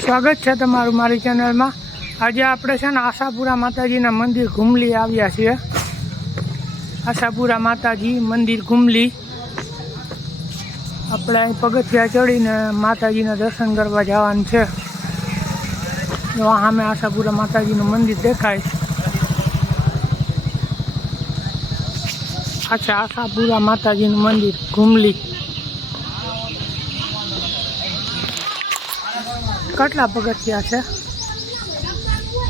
સ્વાગત છે તમારું મારી ચેનલમાં। આજે આપણે છે ને આશાપુરા માતાજીના મંદિર ઘુમલી આવ્યા છીએ। આશાપુરા માતાજી મંદિર ઘુમલી। આપણે અહીં પગથિયા ચડીને માતાજીના દર્શન કરવા જવાનું છે। જો સામે આશાપુરા માતાજીનું મંદિર દેખાય। આ છે આશાપુરા માતાજીનું મંદિર ઘુમલી। કેટલા પગથિયા છે?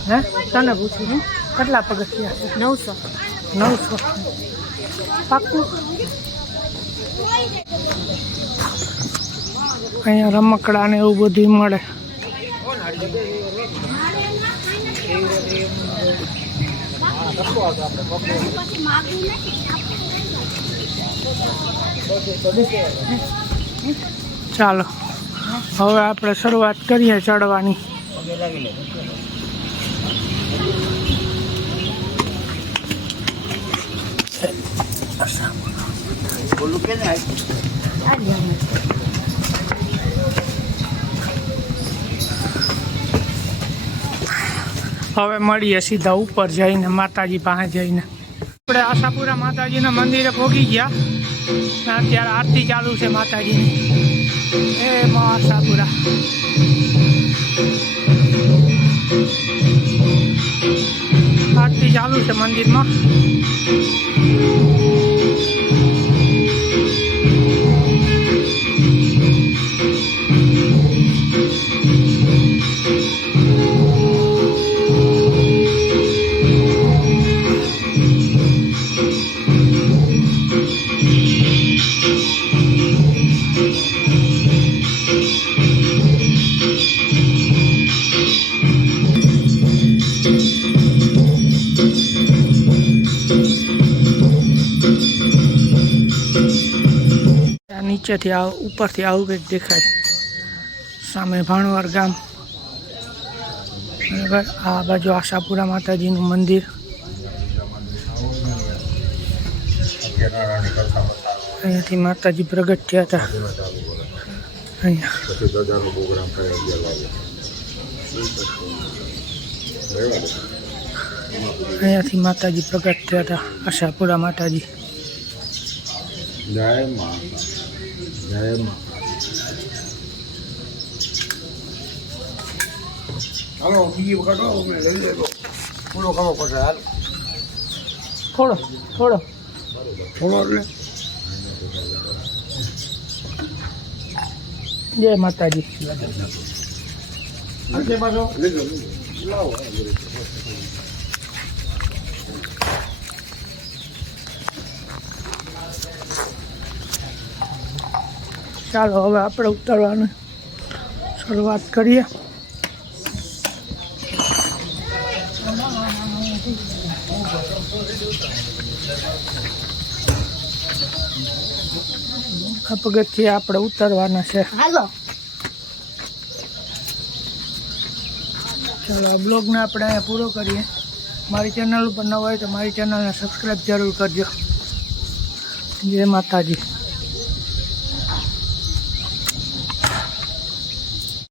હે તને પૂછું છું, કેટલા પગથિયા છે? 900 પાક્કું? અહીંયા રમકડા ને એવું બધું મળે। ચાલો હવે આપણે શરૂઆત કરીએ ચડવાની। હવે મળીએ સીધા ઉપર જઈને માતાજી પાસે જઈને। આપણે આશાપુરા માતાજીના મંદિરે પહોંચી ગયા। અત્યારે આરતી ચાલુ છે માતાજીની। એ માં આશાપુરા આરતી ચાલુ છે મંદિરમાં। નીચેથી ઉપરથી આવું કંઈક દેખાય। સામે ભાણવર ગામ, બરાબર। આ બાજુ આશાપુરા માતાજીનું મંદિર। અહીંયાથી માતાજી પ્રગટ થયા હતા। અહીંયાથી માતાજી પ્રગટ થયા હતા, આશાપુરા માતાજી। જય મા, જય મા। હાલો બીજી વખત અમે લઈ લેતો પૂરો ખાવો પડશે। હાલ થોડો થોડો એટલે જય માતાજી। લાવો ચાલો હવે આપણે ઉતરવાની શરૂઆત કરીએ। આ પગથિયે આપણે ઉતરવાના છે। ચાલો આ બ્લોગને આપણે અહીંયા પૂરો કરીએ। મારી ચેનલ ઉપર ન હોય તો મારી ચેનલને સબસ્ક્રાઈબ જરૂર કરજો। જય માતાજી।